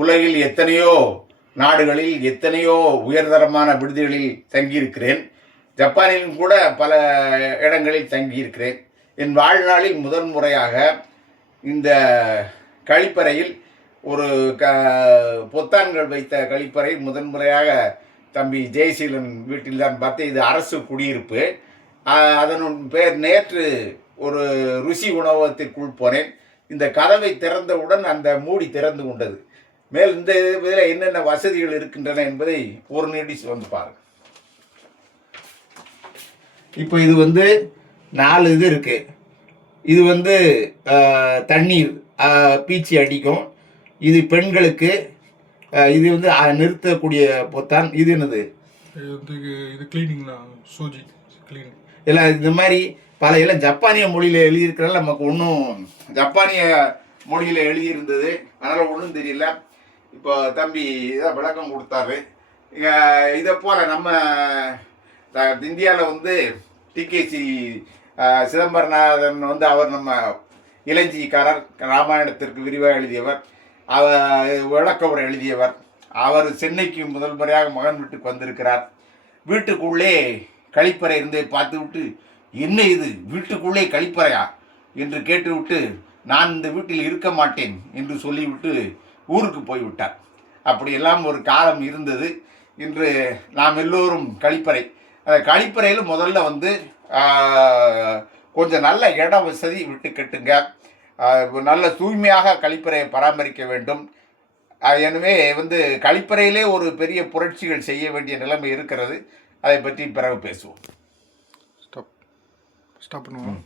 உலகில் எத்தனையோ நாடுகளில் எத்தனையோ உயர்தரமான விடுதிகளில் தங்கியிருக்கிறேன். ஜப்பானிலும் கூட பல இடங்களில் தங்கியிருக்கிறேன். என் வாழ்நாளில் முதன் முறையாக இந்த கழிப்பறையில் ஒரு க பொத்தான்கள் வைத்த கழிப்பறை முதன்முறையாக தம்பி ஜெயசீலன் வீட்டில்தான் பார்த்தேன் இது அரசு குடியிருப்பு. அதனுடன் பேர் நேற்று ஒரு ருசி உணவகத்திற்குள் போனேன். இந்த கதவை திறந்தவுடன் அந்த மூடி திறந்து கொண்டது. மேல் இந்த இதில் என்னென்ன வசதிகள் இருக்கின்றன என்பதை ஒரு நிமிஷம் வந்து பாருங்க. இப்போ இது வந்து நாலு இது இருக்கு. இது வந்து தண்ணீர் பீச்சி அடிக்கும். இது பெண்களுக்கு இது வந்து நிறுத்தக்கூடிய பொத்தான். இது என்னது? இது கிளீனிங் சூஜி கிளீனிங் எல்லாம் இந்த மாதிரி பல எல்லாம் ஜப்பானிய மொழியில் எழுதியிருக்கிறதால நமக்கு ஒன்றும் ஜப்பானிய மொழியில் எழுதியிருந்தது. அதனால் ஒன்றும் தெரியல. இப்போ தம்பி இதை விளக்கம் கொடுத்தாரு. இதை போல் நம்ம இந்தியாவில் வந்து டிகேசி சிதம்பரநாதன் வந்து அவர் நம்ம இளஞ்சிக்காரர் ராமாயணத்திற்கு விரிவாக எழுதியவர். அவர் விளக்க உரை எழுதியவர். அவர் சென்னைக்கு முதல் முறையாக மகன் வீட்டுக்கு வந்திருக்கிறார். வீட்டுக்குள்ளே கழிப்பறை இருந்தே பார்த்துவிட்டு என்ன இது? வீட்டுக்குள்ளே கழிப்பறையா? என்று கேட்டுவிட்டு நான் இந்த வீட்டில் இருக்க மாட்டேன் என்று சொல்லிவிட்டு ஊருக்கு போய்விட்டார். அப்படியெல்லாம் ஒரு காலம் இருந்தது. இன்று நாம் எல்லோரும் கழிப்பறை. அந்த கழிப்பறையில் முதல்ல வந்து கொஞ்சம் நல்ல இட வசதி விட்டு கட்டுங்க. நல்ல தூய்மையாக கழிப்பறையை பராமரிக்க வேண்டும். எனவே வந்து கழிப்பறையிலே ஒரு பெரிய புரட்சிகள் செய்ய வேண்டிய நிலைமை இருக்கிறது. அதை பற்றி பிறகு பேசுவோம். ஸ்டாப் பண்ணுவோம்.